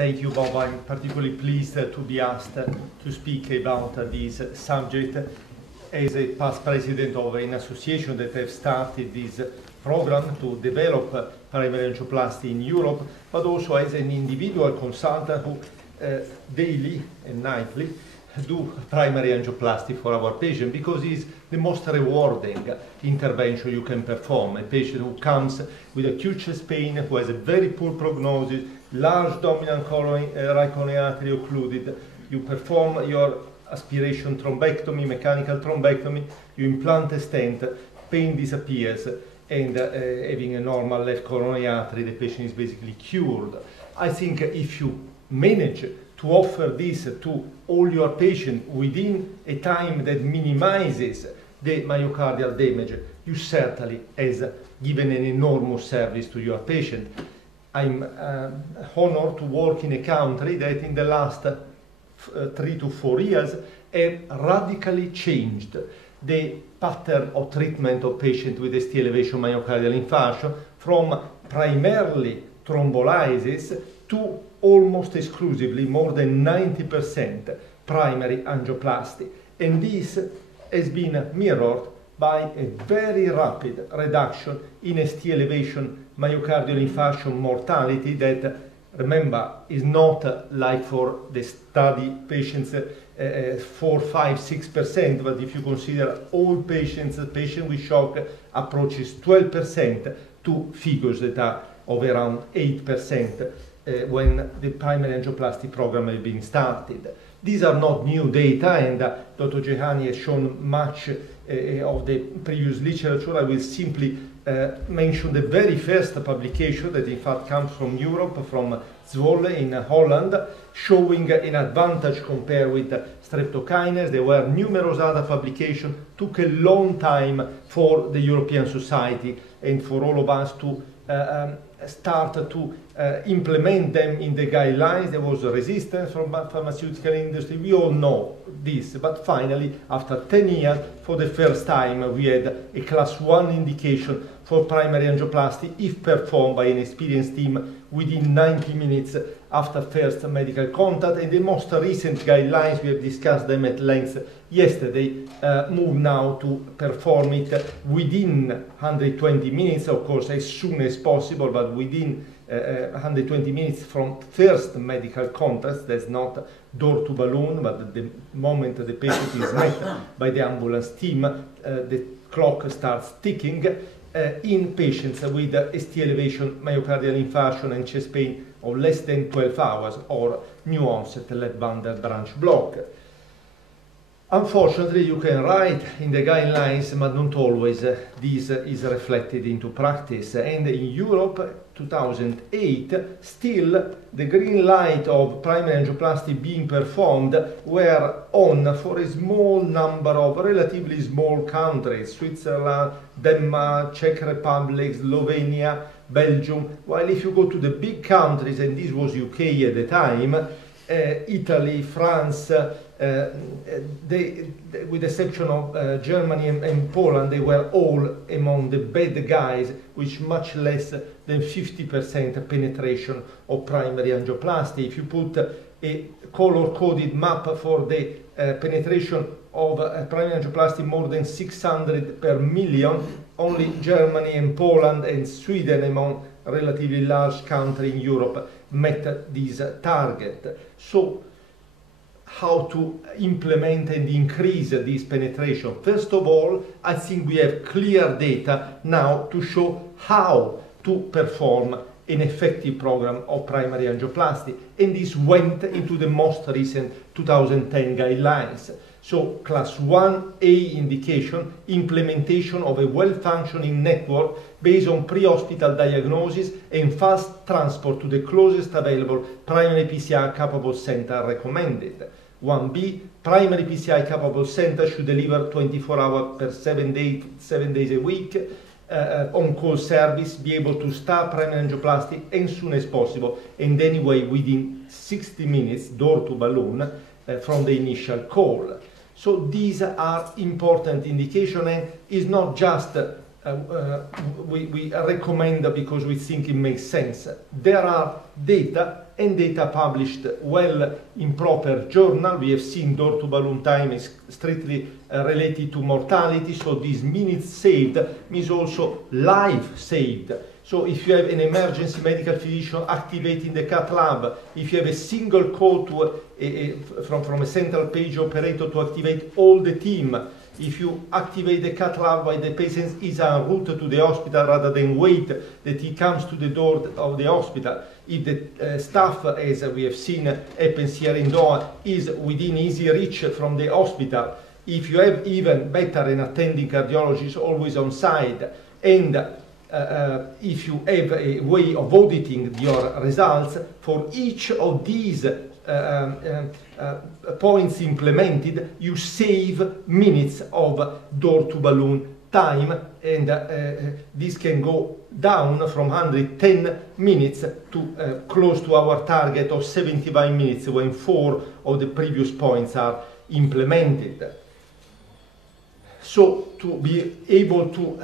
Thank you, Bob. I'm particularly pleased to be asked to speak about this subject as a past president of an association that have started this program to develop primary angioplasty in Europe, but also as an individual consultant who daily and nightly do primary angioplasty for our patient, because it's the most rewarding intervention you can perform. A patient who comes with acute chest pain, who has a very poor prognosis, large dominant right coronary artery occluded, you perform your aspiration thrombectomy, mechanical thrombectomy, you implant a stent, pain disappears, and having a normal left coronary artery, the patient is basically cured. I think if you manage to offer this to all your patients within a time that minimizes the myocardial damage, you certainly have given an enormous service to your patient. I'm honored to work in a country that in the last 3 to 4 years have radically changed the pattern of treatment of patients with ST elevation myocardial infarction from primarily thrombolysis to almost exclusively, more than 90% primary angioplasty. And this has been mirrored by a very rapid reduction in ST elevation myocardial infarction mortality that, remember, is not like for the study patients 4, 5, 6%, but if you consider all patients, patient with shock approaches 12% to figures that are of around 8% when the primary angioplasty program has been started. These are not new data, and Dr. Jehani has shown much of the previous literature. I will simply mention the very first publication that in fact comes from Europe, from Zwolle in Holland, showing an advantage compared with streptokinase. There were numerous other publications. Took a long time for the European Society and for all of us to start to implement them in the guidelines. There was a resistance from the pharmaceutical industry. We all know this, but finally, after 10 years, for the first time, we had a class 1 indication for primary angioplasty if performed by an experienced team within 90 minutes after first medical contact. And the most recent guidelines, we have discussed them at length yesterday, move now to perform it within 120 minutes, of course, as soon as possible, but within 120 minutes from first medical contact. That's not door to balloon, but the moment the patient is met by the ambulance team, the clock starts ticking in patients with ST elevation myocardial infarction and chest pain of less than 12 hours or new onset left bundle branch block. Unfortunately, you can write in the guidelines, but not always this is reflected into practice. And in Europe, 2008, still the green light of primary angioplasty being performed were on for a small number of relatively small countries: Switzerland, Denmark, Czech Republic, Slovenia, Belgium. While if you go to the big countries, and this was UK at the time, Italy, France, with the exception of Germany and Poland, they were all among the bad guys, with much less than 50% penetration of primary angioplasty. If you put a color-coded map for the penetration of primary angioplasty, more than 600 per million, only Germany and Poland and Sweden, among relatively large country in Europe, met this target. So how to implement and increase this penetration? First of all, I think we have clear data now to show how to perform an effective program of primary angioplasty, and this went into the most recent 2010 guidelines. So class 1A indication, implementation of a well-functioning network based on pre-hospital diagnosis and fast transport to the closest available primary PCI capable center recommended. 1B, primary PCI capable center should deliver 24 hours per 7 days a week, on-call service, be able to start primary angioplasty as soon as possible, and anyway within 60 minutes, door to balloon, from the initial call. So these are important indications, and is not just we recommend because we think it makes sense. There are data and data published well in proper journal. We have seen door-to-balloon time is strictly related to mortality, so these minutes saved means also life saved. So if you have an emergency medical physician activating the cath lab, if you have a single call to from a central page operator to activate all the team, if you activate the cath lab while the patient is en route to the hospital rather than wait that he comes to the door of the hospital, if the staff, as we have seen happens here in Doha, is within easy reach from the hospital, if you have even better an attending cardiologist always on site, and if you have a way of auditing your results for each of these points implemented, you save minutes of door-to-balloon time, and this can go down from 110 minutes to close to our target of 75 minutes when 4 of the previous points are implemented. So to be able to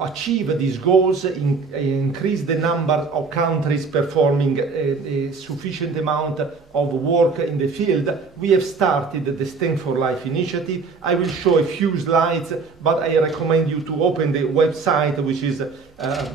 achieve these goals, increase the number of countries performing a sufficient amount of work in the field, we have started the Stent for Life initiative. I will show a few slides, but I recommend you to open the website, which is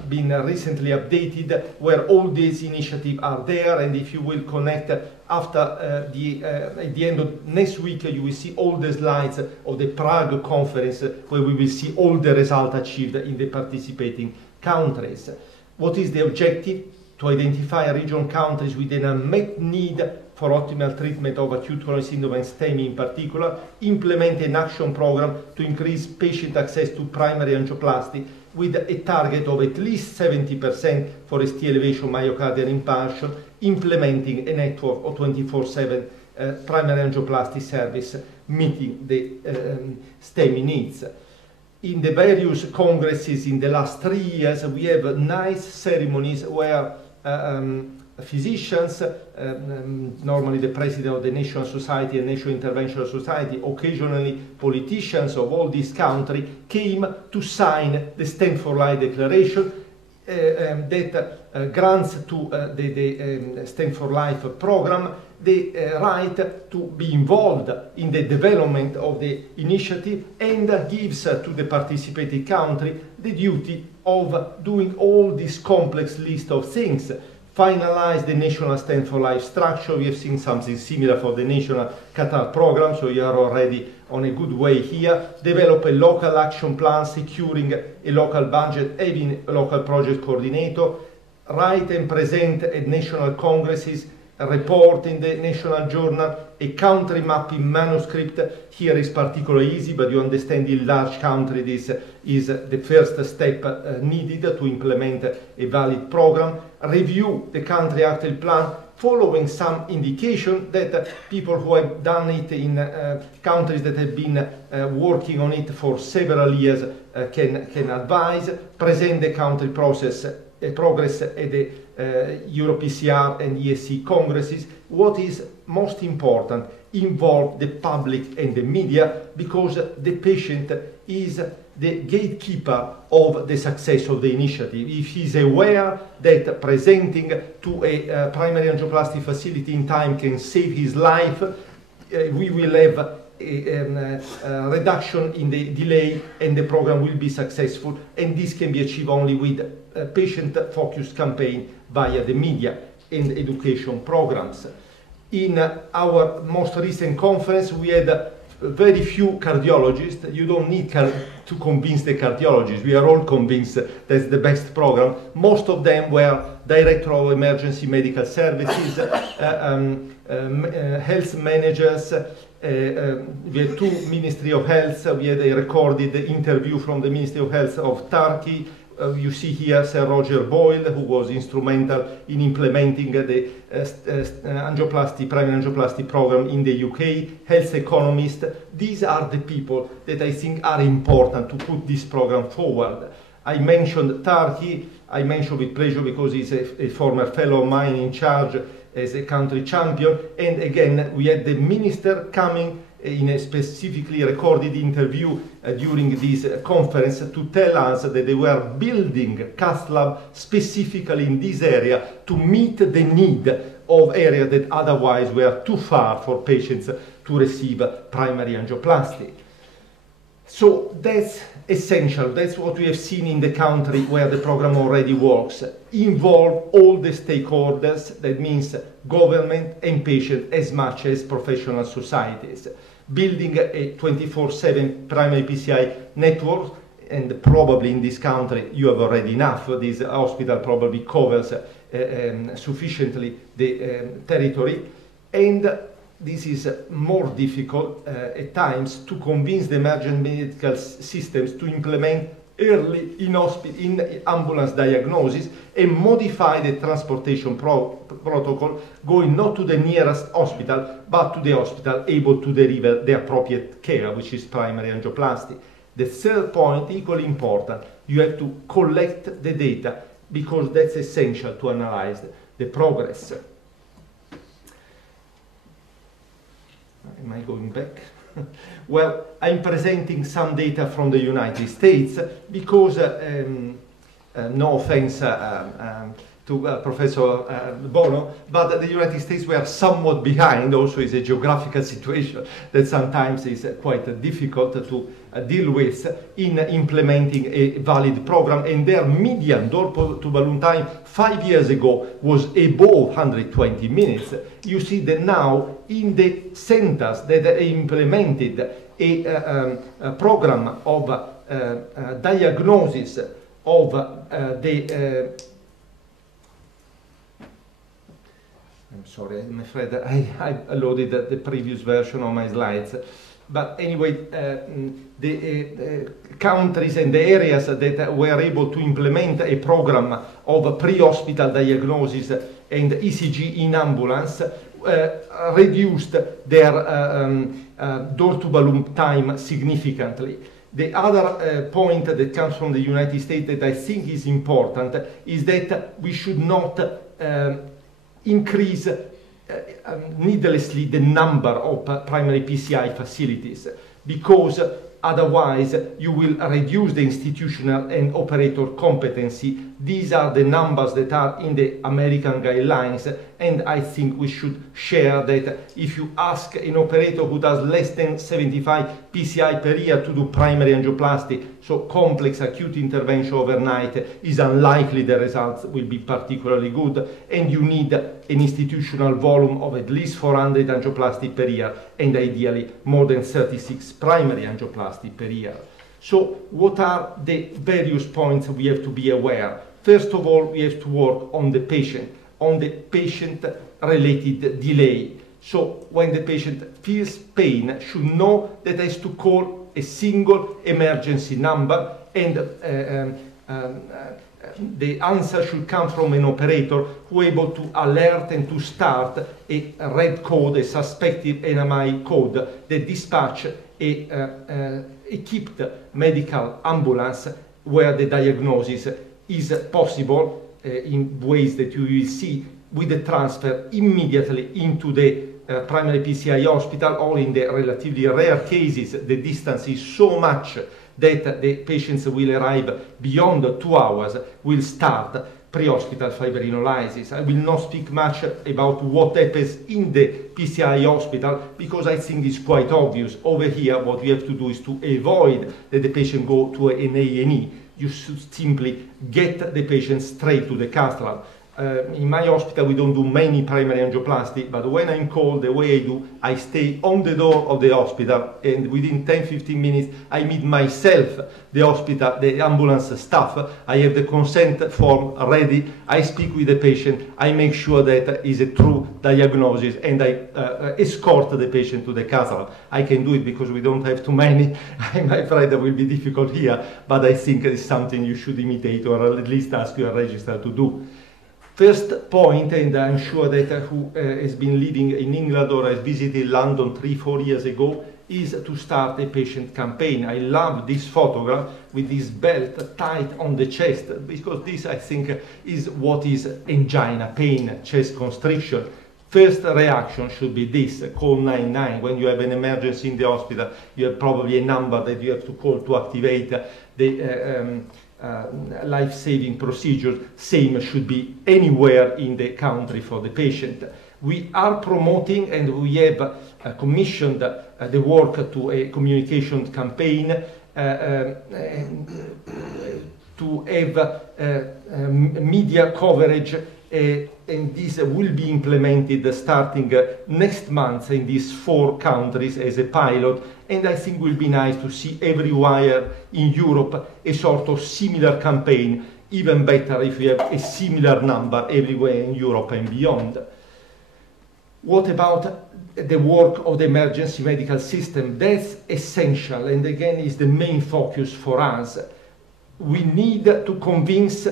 been recently updated, where all these initiatives are there, and if you will connect after at the end of next week, you will see all the slides of the Prague conference, where we will see all the results achieved in the participating countries. What is the objective? To identify regional countries with an unmet need for optimal treatment of acute coronary syndrome and STEMI in particular, implement an action program to increase patient access to primary angioplasty with a target of at least 70% for ST elevation myocardial infarction, implementing a network of 24/7 primary angioplasty service meeting the STEMI needs. In the various congresses in the last 3 years, we have nice ceremonies where physicians, normally the president of the National Society and National Interventional Society, occasionally politicians of all these countries, came to sign the Stent for Life Declaration that grants to the Stent for Life program the right to be involved in the development of the initiative, and gives to the participating country the duty of doing all this complex list of things. Finalize the national Stent for Life structure. We have seen something similar for the national Qatar program, so you are already on a good way here. Develop a local action plan, securing a local budget, having a local project coordinator. Write and present at national congresses, a report in the national journal, a country mapping manuscript. Here is particularly easy, but you understand in large country this is the first step needed to implement a valid program. Review the country actual plan, following some indication that people who have done it in countries that have been working on it for several years can advise. Present the country progress at the EuroPCR and ESC congresses. What is most important, involve the public and the media, because the patient is the gatekeeper of the success of the initiative. If he's aware that presenting to a primary angioplasty facility in time can save his life, we will have a reduction in the delay, and the program will be successful. And this can be achieved only with a patient-focused campaign via the media and education programs. In our most recent conference, we had very few cardiologists. You don't need to convince the cardiologists. We are all convinced that's the best program. Most of them were director of emergency medical services, health managers. We had 2 Ministry of Health. We had a recorded interview from the Ministry of Health of Turkey. You see here Sir Roger Boyle, who was instrumental in implementing the primary angioplasty program in the UK, health economists. These are the people that I think are important to put this program forward. I mentioned Turkey. I mention with pleasure because he's a former fellow of mine in charge as a country champion. And again, we had the minister coming in a specifically recorded interview during this conference to tell us that they were building cath lab specifically in this area to meet the need of areas that otherwise were too far for patients to receive primary angioplasty. So that's essential. That's what we have seen in the country where the program already works. Involve all the stakeholders, that means government and patient as much as professional societies. Building a 24/7 primary PCI network, and probably in this country you have already enough. This hospital probably covers sufficiently the territory, and this is more difficult at times to convince the emergent medical systems to implement early in ambulance diagnosis and modify the transportation protocol, going not to the nearest hospital, but to the hospital able to deliver the appropriate care, which is primary angioplasty. The third point, equally important, you have to collect the data, because that's essential to analyze the progress. Am I going back? Well, I'm presenting some data from the United States because, no offense to Professor Bono, but the United States were somewhat behind. Also, is a geographical situation that sometimes is quite difficult to deal with in implementing a valid program, and their median door-to-balloon time 5 years ago was above 120 minutes. You see that now in the centers that implemented a program of diagnosis of I'm sorry, I'm afraid I loaded the previous version of my slides. But anyway, the countries and the areas that were able to implement a program of pre-hospital diagnosis and ECG in ambulance reduced their door-to-balloon time significantly. The other point that comes from the United States that I think is important is that we should not increase needlessly the number of primary PCI facilities, because otherwise you will reduce the institutional and operator competency. These are the numbers that are in the American guidelines, and I think we should share that. If you ask an operator who does less than 75 PCI per year to do primary angioplasty, so complex acute intervention overnight, is unlikely the results will be particularly good, and you need an institutional volume of at least 400 angioplasty per year, and ideally more than 36 primary angioplasty per year. So what are the various points we have to be aware? First of all, we have to work on the patient-related delay. So when the patient feels pain, should know that has to call a single emergency number, and the answer should come from an operator who is able to alert and to start a red code, a suspected NMI code, that dispatch a equipped medical ambulance where the diagnosis is possible in ways that you will see, with the transfer immediately into the primary PCI hospital, or in the relatively rare cases the distance is so much that the patients will arrive beyond 2 hours, will start pre-hospital fibrinolysis. I will not speak much about what happens in the PCI hospital, because I think it's quite obvious. Over here, what we have to do is to avoid that the patient go to an A&E. You should simply get the patient straight to the cath lab. In my hospital, we don't do many primary angioplasty, but when I'm called the way I do, I stay on the door of the hospital, and within 10-15 minutes, I meet myself, the hospital, the ambulance staff. I have the consent form ready. I speak with the patient. I make sure that is a true diagnosis, and I escort the patient to the cath lab. I can do it because we don't have too many. I'm afraid that will be difficult here, but I think it's something you should imitate, or at least ask your registrar to do. First point, and I'm sure that who has been living in England or has visited London 3-4 years ago, is to start a patient campaign. I love this photograph with this belt tight on the chest, because this, I think, is what is angina, pain, chest constriction. first reaction should be this: call 999. When you have an emergency in the hospital, you have probably a number that you have to call to activate the life-saving procedures. Same should be anywhere in the country for the patient. We are promoting, and we have commissioned the work to a communication campaign to have media coverage, and this will be implemented starting next month in these 4 countries as a pilot. And I think it will be nice to see everywhere in Europe a sort of similar campaign, even better if we have a similar number everywhere in Europe and beyond. What about the work of the emergency medical system? That's essential, and again is the main focus for us. We need to convince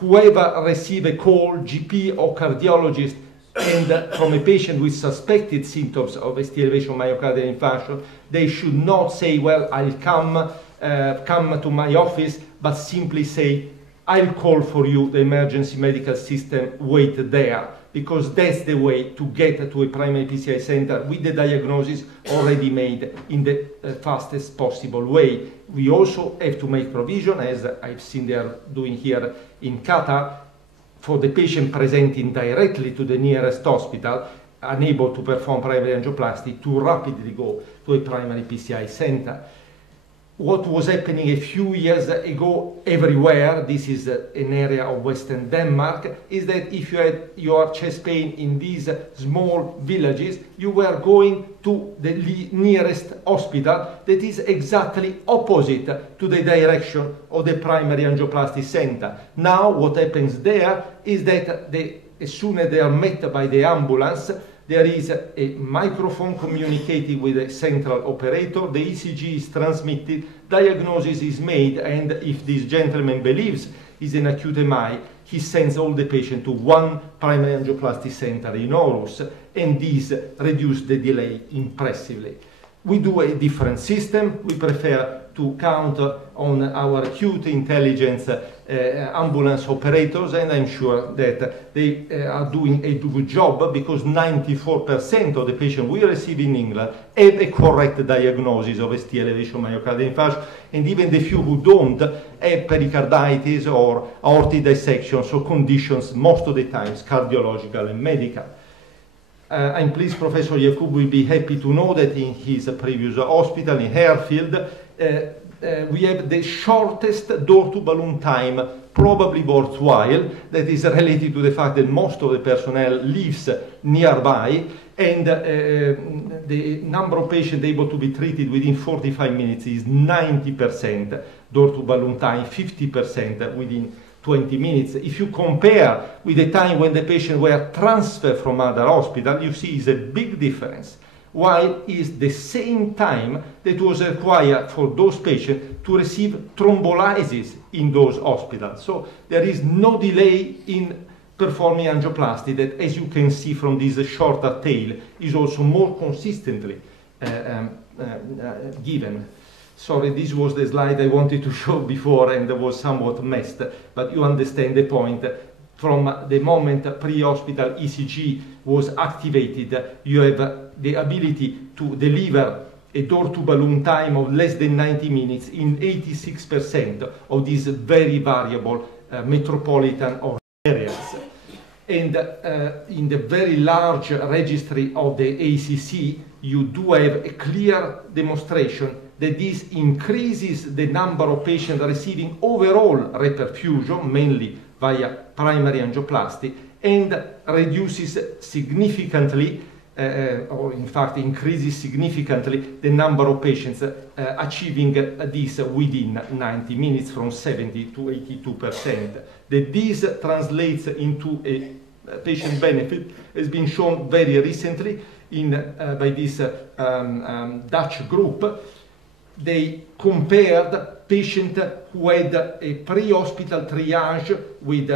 whoever receives a call, GP or cardiologist, and from a patient with suspected symptoms of ST elevation myocardial infarction, they should not say, well, I'll come to my office, but simply say, I'll call for you, the emergency medical system, wait there, because that's the way to get to a primary PCI center with the diagnosis already made in the fastest possible way. We also have to make provision, as I've seen they are doing here in Qatar, for the patient presenting directly to the nearest hospital, unable to perform primary angioplasty, to rapidly go to a primary PCI center. What was happening a few years ago everywhere, this is an area of Western Denmark, is that if you had your chest pain in these small villages, you were going to the nearest hospital that is exactly opposite to the direction of the primary angioplasty center. Now what happens there is that as soon as they are met by the ambulance, there is a microphone communicating with a central operator, the ECG is transmitted, diagnosis is made, and if this gentleman believes he's an acute MI, he sends all the patient to one primary angioplasty center in Aarhus, and this reduces the delay impressively. We do a different system. We prefer to count on our acute intelligence ambulance operators, and I'm sure that they are doing a good job, because 94% of the patients we receive in England have a correct diagnosis of ST elevation myocardial infarction, and even the few who don't have pericarditis or aortic dissection, so conditions most of the times cardiological and medical. I'm pleased Professor Yacoub will be happy to know that in his previous hospital in Harefield, we have the shortest door-to-balloon time, probably worthwhile, that is related to the fact that most of the personnel lives nearby, and the number of patients able to be treated within 45 minutes is 90% door-to-balloon time, 50% within 20 minutes. If you compare with the time when the patient were transferred from other hospital, you see is a big difference, while is the same time that was required for those patients to receive thrombolysis in those hospitals. So there is no delay in performing angioplasty that, as you can see from this shorter tail, is also more consistently given. Sorry, this was the slide I wanted to show before and was somewhat messed, but you understand the point. From the moment pre-hospital ECG was activated, you have the ability to deliver a door-to-balloon time of less than 90 minutes in 86% of these very variable metropolitan areas. And in the very large registry of the ACC, you do have a clear demonstration that this increases the number of patients receiving overall reperfusion, mainly via primary angioplasty, and reduces significantly, or in fact increases significantly, the number of patients achieving this within 90 minutes, from 70 to 82%. That this translates into a patient benefit has been shown very recently by this Dutch group. They compared patients who had a pre-hospital triage with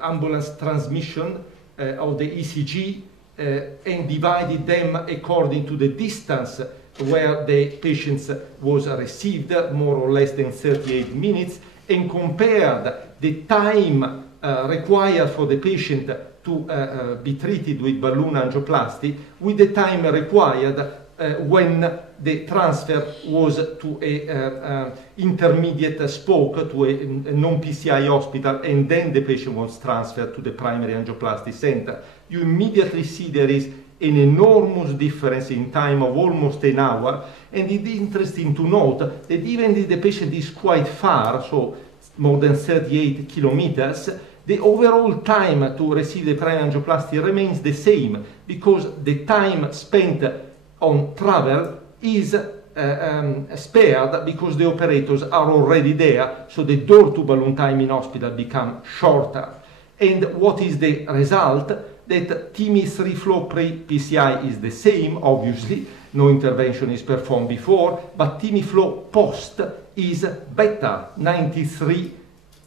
ambulance transmission of the ECG and divided them according to the distance where the patient was received, more or less than 38 minutes, and compared the time required for the patient to be treated with balloon angioplasty with the time required when the transfer was to a intermediate spoke to a non-PCI hospital, and then the patient was transferred to the primary angioplasty center. You immediately see there is an enormous difference in time of almost an hour, and it is interesting to note that even if the patient is quite far, so more than 38 kilometers, the overall time to receive the primary angioplasty remains the same, because the time spent on travel is spared because the operators are already there, so the door-to-balloon time in hospital becomes shorter. And what is the result? That TIMI 3-flow pre-PCI is the same, obviously, no intervention is performed before, but TIMI flow post is better, 93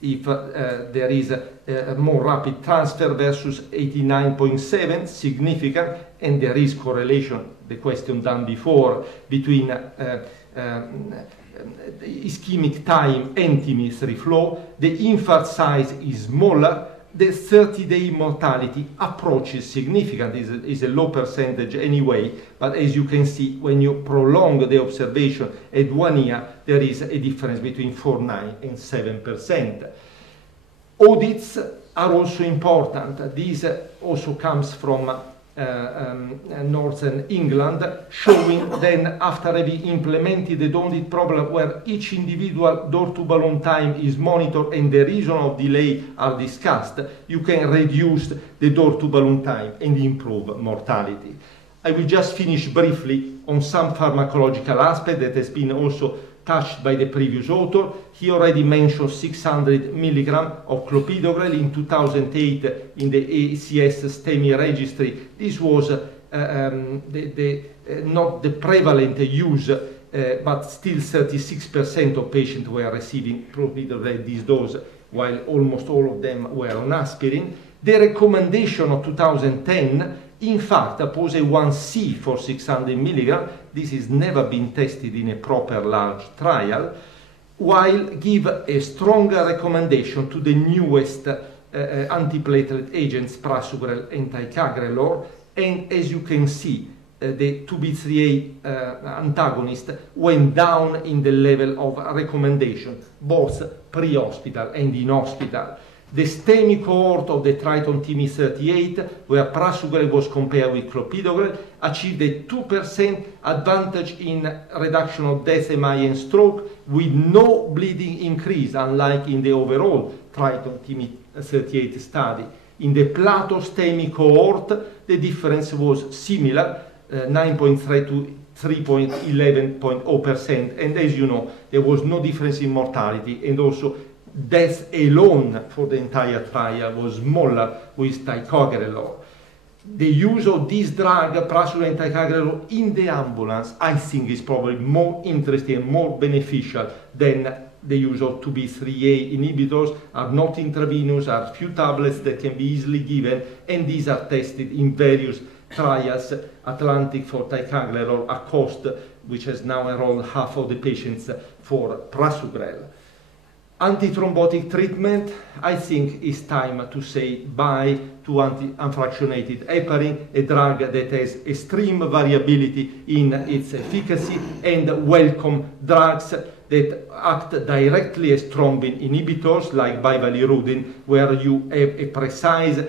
if there is a more rapid transfer versus 89.7, significant, and there is correlation, the question done before, between ischemic time and TIMI 3 flow. The infarct size is smaller. The 30-day mortality approach is significant, is a low percentage anyway, but as you can see, when you prolong the observation at 1 year, there is a difference between 4.9 and 7%. Audits are also important. This also comes from Northern England, showing then after having implemented the audit problem where each individual door-to-balloon time is monitored and the reason of delay are discussed, you can reduce the door-to-balloon time and improve mortality. I will just finish briefly on some pharmacological aspect that has been also touched by the previous author. He already mentioned 600 milligrams of clopidogrel in 2008 in the ACS STEMI registry. This was not the prevalent use, but still 36% of patients were receiving clopidogrel at this dose, while almost all of them were on aspirin. The recommendation of 2010 in fact pose a 1C for 600 milligrams. This has never been tested in a proper large trial, while give a stronger recommendation to the newest antiplatelet agents, prasugrel and ticagrelor. And as you can see, the 2B3A antagonist went down in the level of recommendation, both pre-hospital and in hospital. The STEMI cohort of the Triton TIMI 38, where prasugrel was compared with clopidogrel, achieved a 2% advantage in reduction of death, MI, and stroke, with no bleeding increase, unlike in the overall Triton TIMI 38 study. In the Plato STEMI cohort, the difference was similar, 9.3 to 3.11.0%, and as you know, there was no difference in mortality, and also death alone for the entire trial was smaller with ticagrelor. The use of this drug, prasugrel and ticagrelor, in the ambulance, I think is probably more interesting and more beneficial than the use of 2B3A inhibitors. Are not intravenous, are few tablets that can be easily given, and these are tested in various trials. Atlantic for ticagrelor, ACCOST, which has now enrolled half of the patients for prasugrel. Antithrombotic treatment, I think it's time to say bye to unfractionated heparin, a drug that has extreme variability in its efficacy, and welcome drugs that act directly as thrombin inhibitors like bivalirudin, where you have a precise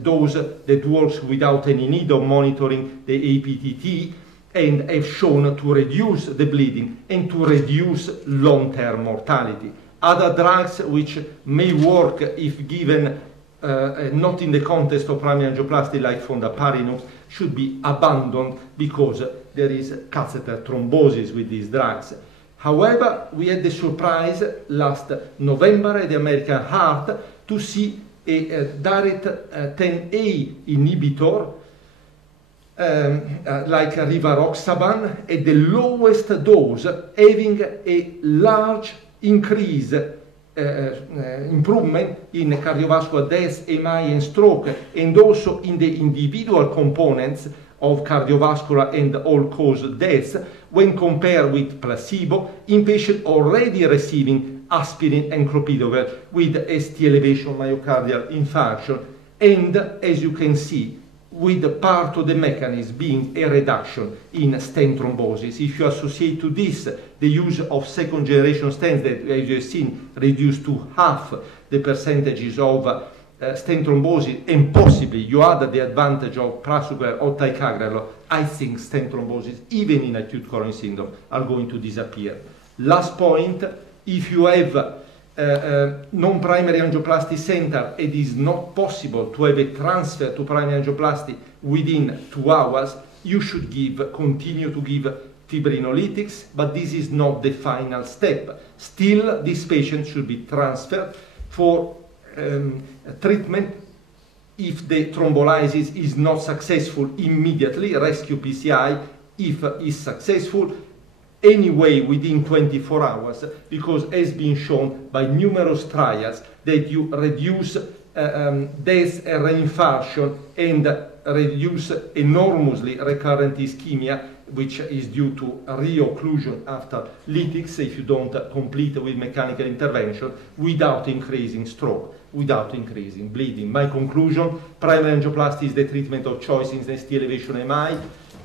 dose that works without any need of monitoring the APTT, and have shown to reduce the bleeding and to reduce long-term mortality. Other drugs which may work if given not in the context of primary angioplasty, like fondaparinux, should be abandoned because there is catheter thrombosis with these drugs. However, we had the surprise last November at the American Heart to see a direct 10A inhibitor like rivaroxaban at the lowest dose, having a large increase, improvement in cardiovascular death, MI, and stroke, and also in the individual components of cardiovascular and all-cause death when compared with placebo in patients already receiving aspirin and clopidogrel with ST elevation myocardial infarction. And as you can see, with part of the mechanism being a reduction in stent thrombosis. If you associate to this the use of second generation stents that, as you have seen, reduced to half the percentages of stent thrombosis, and possibly you add the advantage of prasugrel or ticagrelor, I think stent thrombosis, even in acute coronary syndrome, are going to disappear. Last point, if you have non-primary angioplasty center, it is not possible to have a transfer to primary angioplasty within 2 hours, you should continue to give fibrinolytics, but this is not the final step. Still, this patient should be transferred for treatment. If the thrombolysis is not successful, immediately rescue PCI. If is successful, anyway within 24 hours, because it has been shown by numerous trials that you reduce death and reinfarction and reduce enormously recurrent ischemia, which is due to reocclusion after lytics if you don't complete with mechanical intervention, without increasing stroke, without increasing bleeding. My conclusion, primary angioplasty is the treatment of choice in ST elevation MI,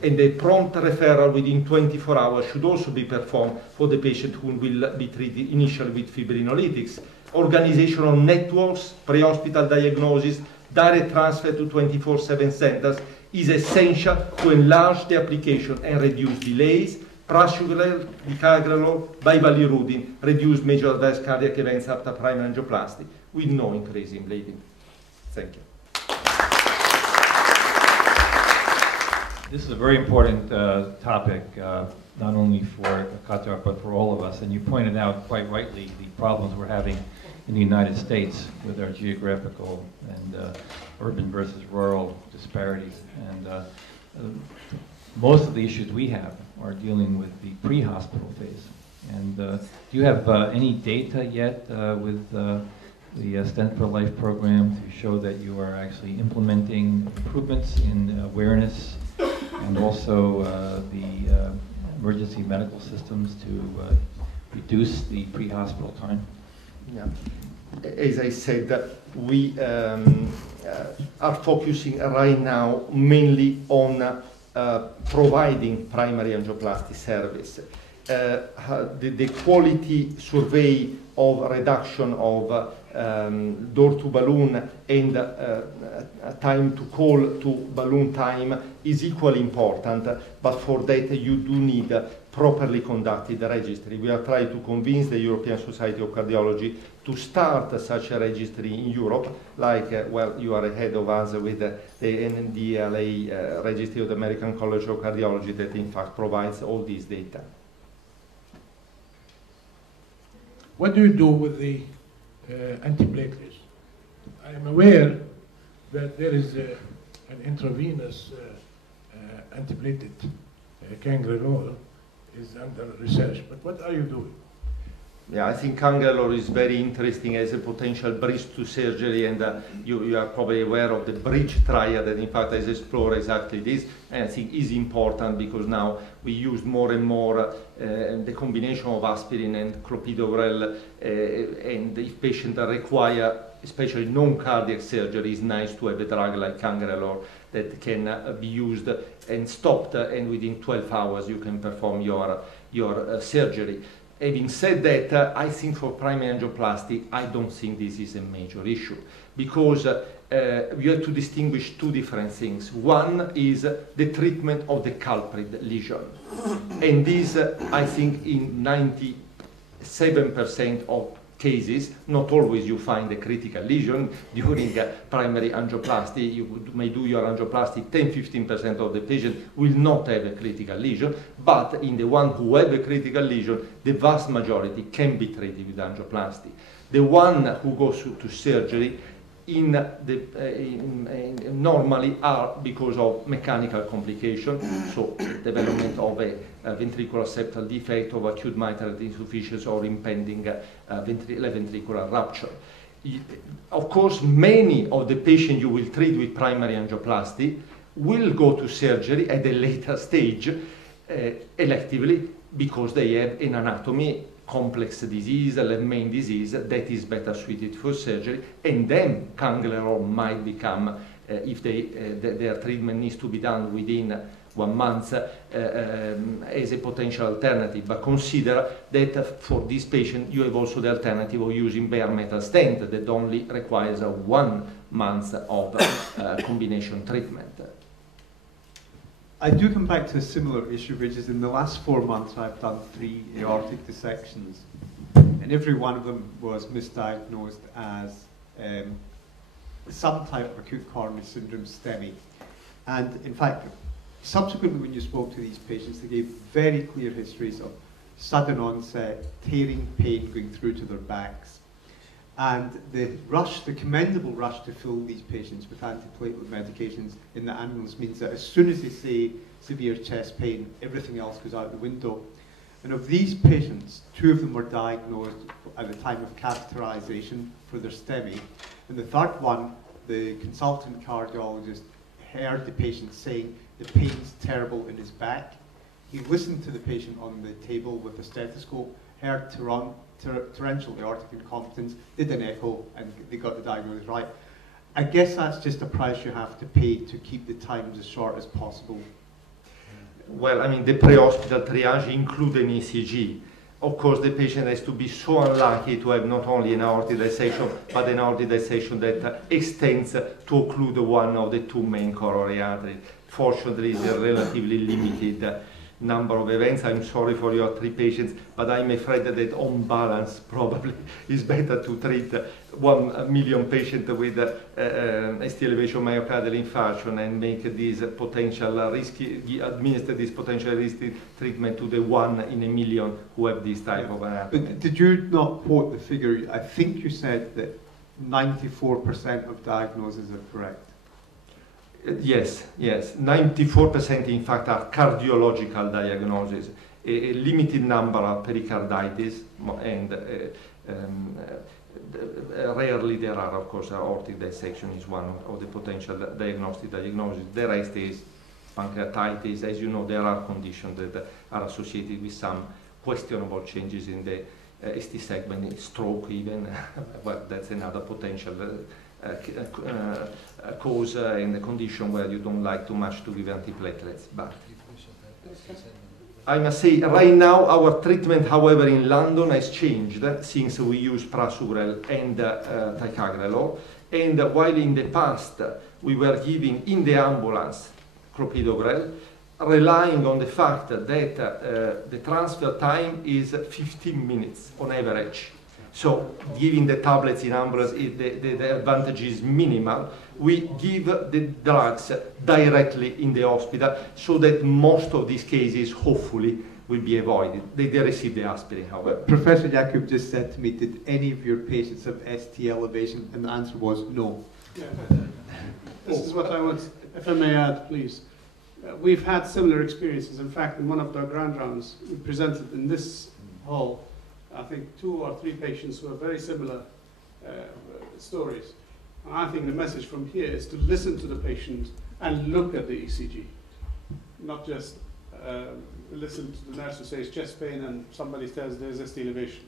and the prompt referral within 24 hours should also be performed for the patient who will be treated initially with fibrinolytics. Organizational networks, pre-hospital diagnosis, direct transfer to 24/7 centers is essential to enlarge the application and reduce delays. Prasugrel, ticagrelor, bivalirudin reduce major adverse cardiac events after primary angioplasty with no increase in bleeding. Thank you. This is a very important topic, not only for Qatar, but for all of us. And you pointed out quite rightly the problems we're having in the United States with our geographical and urban versus rural disparities. And most of the issues we have are dealing with the pre-hospital phase. And do you have any data yet with the Stent for Life program to show that you are actually implementing improvements in awareness and also the emergency medical systems to reduce the pre-hospital time? Yeah. As I said, we are focusing right now mainly on providing primary angioplasty service. The quality survey of reduction of door to balloon and time to call to balloon time is equally important, but for that you do need properly conducted registry. We are trying to convince the European Society of Cardiology to start such a registry in Europe, like, well, you are ahead of us with the NDLA registry of the American College of Cardiology that in fact provides all these data. What do you do with the antiplatelets? I am aware that there is an intravenous antiplatelet, cangrelor, is under research, but what are you doing? Yeah, I think cangrelor is very interesting as a potential bridge to surgery, and you are probably aware of the bridge trial that in fact has explored exactly this, and I think is important because now we use more and more the combination of aspirin and clopidogrel, and if patients require especially non-cardiac surgery, it's nice to have a drug like cangrelor that can be used and stopped, and within 12 hours you can perform your surgery. Having said that, I think for primary angioplasty, I don't think this is a major issue, because you have to distinguish two different things. One is the treatment of the culprit lesion, and this, I think, in 97% of cases, not always you find a critical lesion during primary angioplasty. You may do your angioplasty, 10-15% of the patient will not have a critical lesion, but in the one who have a critical lesion, the vast majority can be treated with angioplasty. The one who goes to surgery normally are because of mechanical complications, so development of a ventricular septal defect, of acute mitral insufficiency, or impending ventricular rupture. Of course, many of the patients you will treat with primary angioplasty will go to surgery at a later stage, electively, because they have an anatomy complex disease, a main disease that is better suited for surgery, and then cangrelor might become, if their treatment needs to be done within 1 month, as a potential alternative. But consider that for this patient you have also the alternative of using bare metal stent that only requires 1 month of combination treatment. I do come back to a similar issue, which is in the last 4 months I've done 3 aortic dissections, and every one of them was misdiagnosed as some type of acute coronary syndrome STEMI. And in fact, subsequently when you spoke to these patients, they gave very clear histories of sudden onset, tearing pain going through to their backs. And the commendable rush to fill these patients with antiplatelet medications in the ambulance means that as soon as they say severe chest pain, everything else goes out the window. And of these patients, 2 of them were diagnosed at the time of catheterization for their STEMI. And the third one, the consultant cardiologist heard the patient saying the pain's terrible in his back. He listened to the patient on the table with a stethoscope, heard torrential aortic incompetence, did an echo, and they got the diagnosis right. I guess that's just a price you have to pay to keep the times as short as possible. Well, I mean, the pre-hospital triage includes an ECG. Of course, the patient has to be so unlucky to have not only an aortic dissection, but an aortic dissection that extends to occlude one of the 2 main coronary arteries. Fortunately, it's a relatively limited number of events. I'm sorry for your 3 patients, but I'm afraid that on balance, probably it's better to treat 1 million patients with ST elevation myocardial infarction and make this potential risky, administer this potential risky treatment to the 1 in a million who have this type of anatomy. But did you not quote the figure? I think you said that 94% of diagnoses are correct. Yes, 94% in fact are cardiological diagnoses. A limited number are pericarditis, and rarely there are, of course, aortic dissection is one of the potential diagnostic diagnoses. The rest is pancreatitis. As you know, there are conditions that are associated with some questionable changes in the ST segment, stroke even, but that's another potential cause in a condition where you don't like too much to give antiplatelets. But I must say, right now, our treatment, however, in London has changed since we use prasugrel and ticagrelor. And while in the past we were giving in the ambulance clopidogrel, relying on the fact that the transfer time is 15 minutes on average. So giving the tablets in ambulance, the advantage is minimal. We give the drugs directly in the hospital so that most of these cases, hopefully, will be avoided. They receive the aspirin, however. Professor Jakub just said to me, did any of your patients have ST elevation? And the answer was no. Yeah. This is what I want, if I may add, please. We've had similar experiences. In fact, in one of the grand rounds, we presented in this hall, I think 2 or 3 patients who have very similar stories. And I think the message from here is to listen to the patient and look at the ECG, not just listen to the nurse who says chest pain and somebody says there's ST elevation.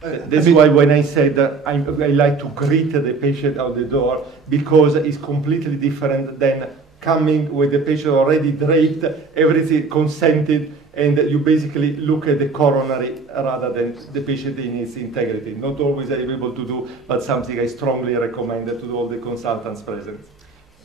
That's why when I said I like to greet the patient out the door, because it's completely different than coming with the patient already draped, everything consented, and you basically look at the coronary rather than the patient in its integrity. Not always able to do, but something I strongly recommend to all the consultants present.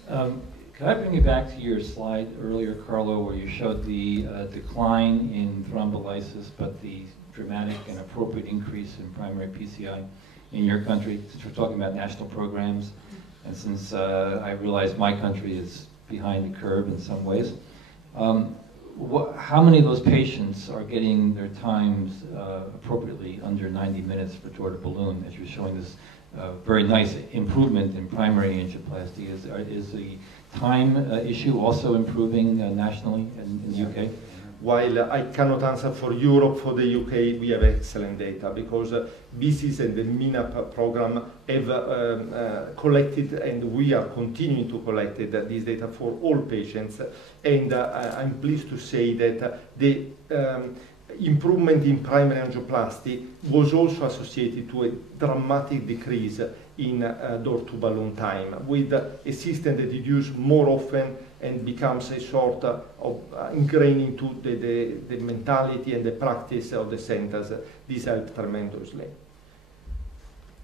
Can I bring you back to your slide earlier, Carlo, where you showed the decline in thrombolysis, but the dramatic and appropriate increase in primary PCI in your country, since we're talking about national programs, and since I realize my country is behind the curve in some ways. How many of those patients are getting their times appropriately under 90 minutes for torted balloon, as you're showing this very nice improvement in primary angioplasty? Is the time issue also improving nationally in the UK? While I cannot answer for Europe, for the UK we have excellent data, because BCIS and the MINAP program have collected, and we are continuing to collect this data for all patients. And I'm pleased to say that the improvement in primary angioplasty was also associated to a dramatic decrease in door-to-balloon time, with a system that is used more often and becomes a sort of ingrained into the mentality and the practice of the centers. This helped tremendously.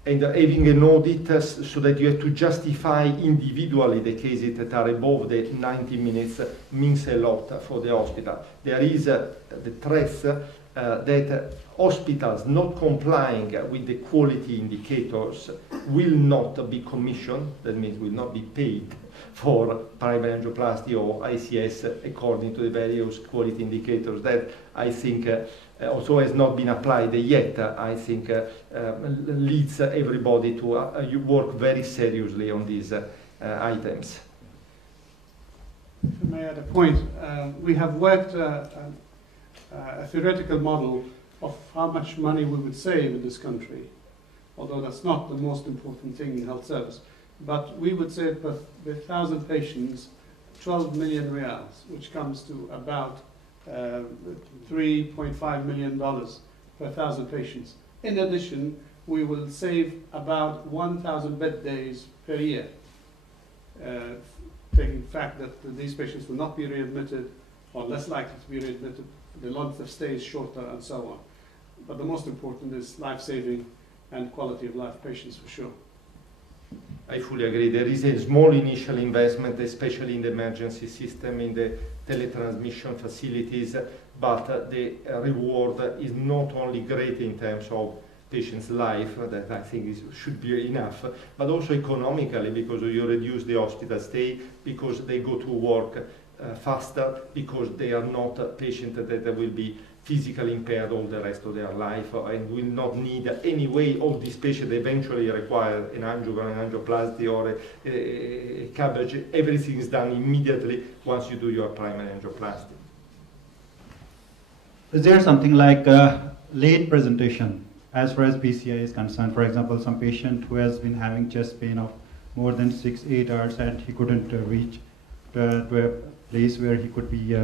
And having an audit so that you have to justify individually the cases that are above the 90 minutes means a lot for the hospital. There is the threat that hospitals not complying with the quality indicators will not be commissioned, that means will not be paid for primary angioplasty or ICS according to the various quality indicators. That I think also has not been applied yet. I think leads everybody to work very seriously on these items. If I may add a point, we have worked a theoretical model of how much money we would save in this country, although that's not the most important thing in health service. But we would save per 1,000 patients 12 million reals, which comes to about $3.5 million per 1,000 patients. In addition, we will save about 1,000 bed days per year, taking the fact that these patients will not be readmitted or less likely to be readmitted, the length of stay is shorter, and so on. But the most important is life-saving and quality of life patients for sure. I fully agree. There is a small initial investment, especially in the emergency system, in the teletransmission facilities, but the reward is not only great in terms of patient's life, that I think should be enough, but also economically, because you reduce the hospital stay, because they go to work faster, because they are not patients that will be physically impaired all the rest of their life and will not need anyway. All these patients eventually require an angiogram, an angioplasty, or a CABG. Everything is done immediately once you do your primary angioplasty. Is there something like late presentation as far as PCI is concerned? For example, some patient who has been having chest pain of more than 6-8 hours and he couldn't reach to a place where he could be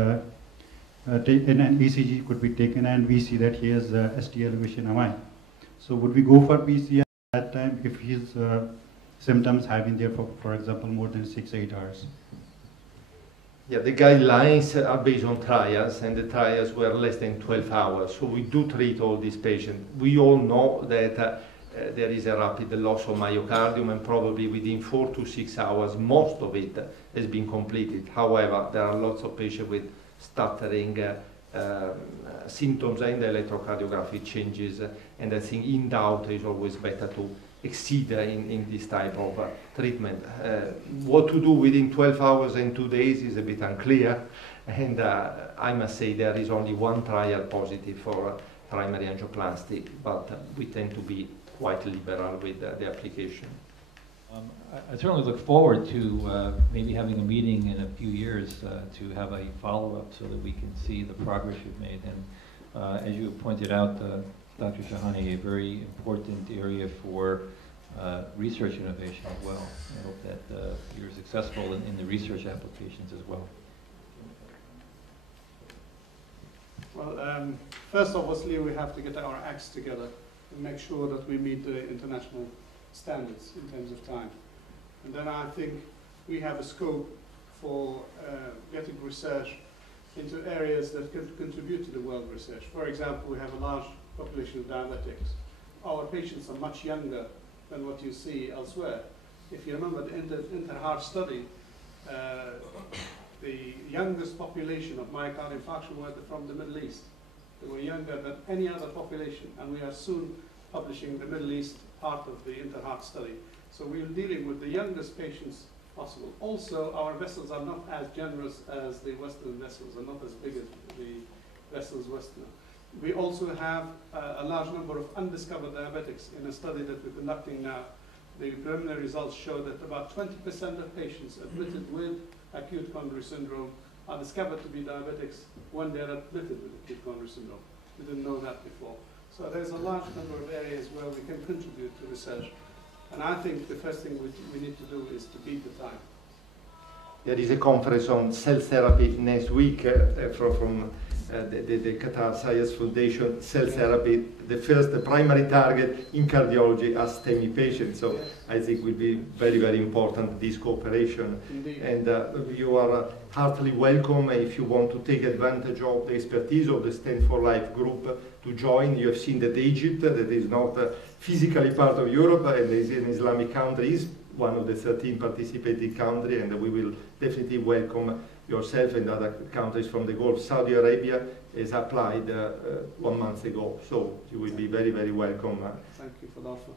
taken, an ECG could be taken, and we see that he has ST elevation MI. So would we go for PCI at that time if his symptoms have been there for example, more than 6-8 hours? Yeah, the guidelines are based on trials, and the trials were less than 12 hours. So we do treat all these patients. We all know that there is a rapid loss of myocardium, and probably within 4 to 6 hours, most of it has been completed. However, there are lots of patients with stuttering symptoms and electrocardiographic changes, and I think in doubt is always better to exceed in this type of treatment. What to do within 12 hours and 2 days is a bit unclear, and I must say there is only one trial positive for primary angioplasty, but we tend to be quite liberal with the application. I certainly look forward to maybe having a meeting in a few years to have a follow-up so that we can see the progress you've made. And as you pointed out, Dr. Shahani, a very important area for research innovation as well. I hope that you're successful in the research applications as well. Well, first obviously we have to get our acts together and make sure that we meet the international standards in terms of time. And then I think we have a scope for getting research into areas that can contribute to the world research. For example, we have a large population of diabetics. Our patients are much younger than what you see elsewhere. If you remember the Inter-Heart study, the youngest population of myocardial infarction were from the Middle East. They were younger than any other population, and we are soon publishing the Middle East part of the Inter-Heart study. So we are dealing with the youngest patients possible. Also, our vessels are not as generous as the Western vessels, are not as big as the vessels Western. We also have a large number of undiscovered diabetics. In a study that we're conducting now, the preliminary results show that about 20% of patients admitted with acute coronary syndrome are discovered to be diabetics when they're admitted with acute coronary syndrome. We didn't know that before. So there's a large number of areas where we can contribute to research. And I think the first thing we need to do is to beat the time. There is a conference on cell therapy next week from the Qatar Science Foundation cell therapy, the primary target in cardiology are STEMI patients. So I think will be very, very important, this cooperation. Indeed. And you are heartily welcome if you want to take advantage of the expertise of the Stent for Life group to join. You have seen that Egypt, that is not physically part of Europe and is an Islamic country, is one of the 13 participating countries, and we will definitely welcome yourself and other countries from the Gulf. Saudi Arabia has applied 1 month ago, so you will be very, very welcome. Thank you for the offer.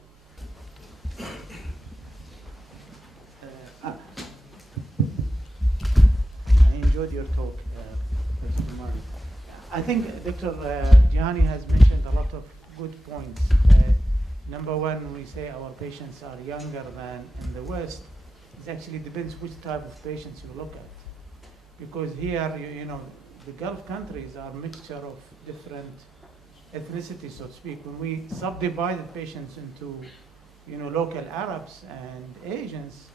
I enjoyed your talk, Professor Di Mario. I think Dr. Gianni has mentioned a lot of good points. Number one, we say our patients are younger than in the West. It actually depends which type of patients you look at. Because here, you know, the Gulf countries are a mixture of different ethnicities, so to speak. When we subdivided patients into, you know, local Arabs and Asians,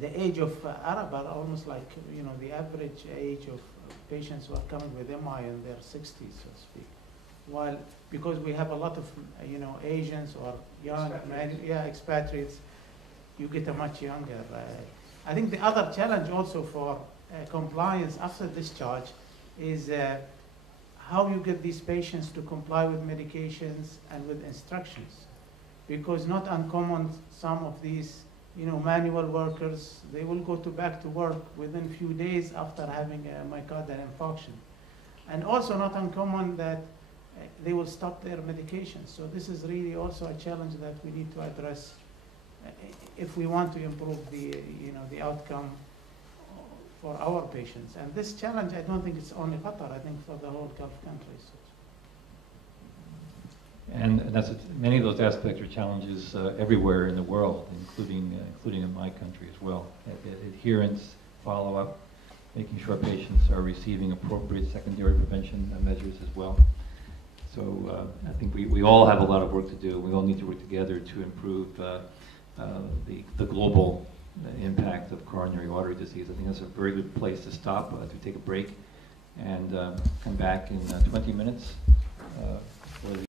the age of Arab are almost like, you know, the average age of patients who are coming with MI in their 60s, so to speak. While, because we have a lot of, you know, Asians or young, expatriates, you get a much younger. I think the other challenge also for compliance after discharge is how you get these patients to comply with medications and with instructions. Because not uncommon, some of these, you know, manual workers, they will go back to work within a few days after having a myocardial infarction. And also not uncommon that they will stop their medications. So this is really also a challenge that we need to address if we want to improve the, you know, the outcome for our patients. And this challenge, I don't think it's only Qatar, I think for the whole Gulf countries. And that's many of those aspects are challenges everywhere in the world, including in my country as well. Adherence, follow-up, making sure patients are receiving appropriate secondary prevention measures as well. So I think we all have a lot of work to do. We all need to work together to improve the global impact of coronary artery disease. I think that's a very good place to stop as we take a break and come back in 20 minutes for the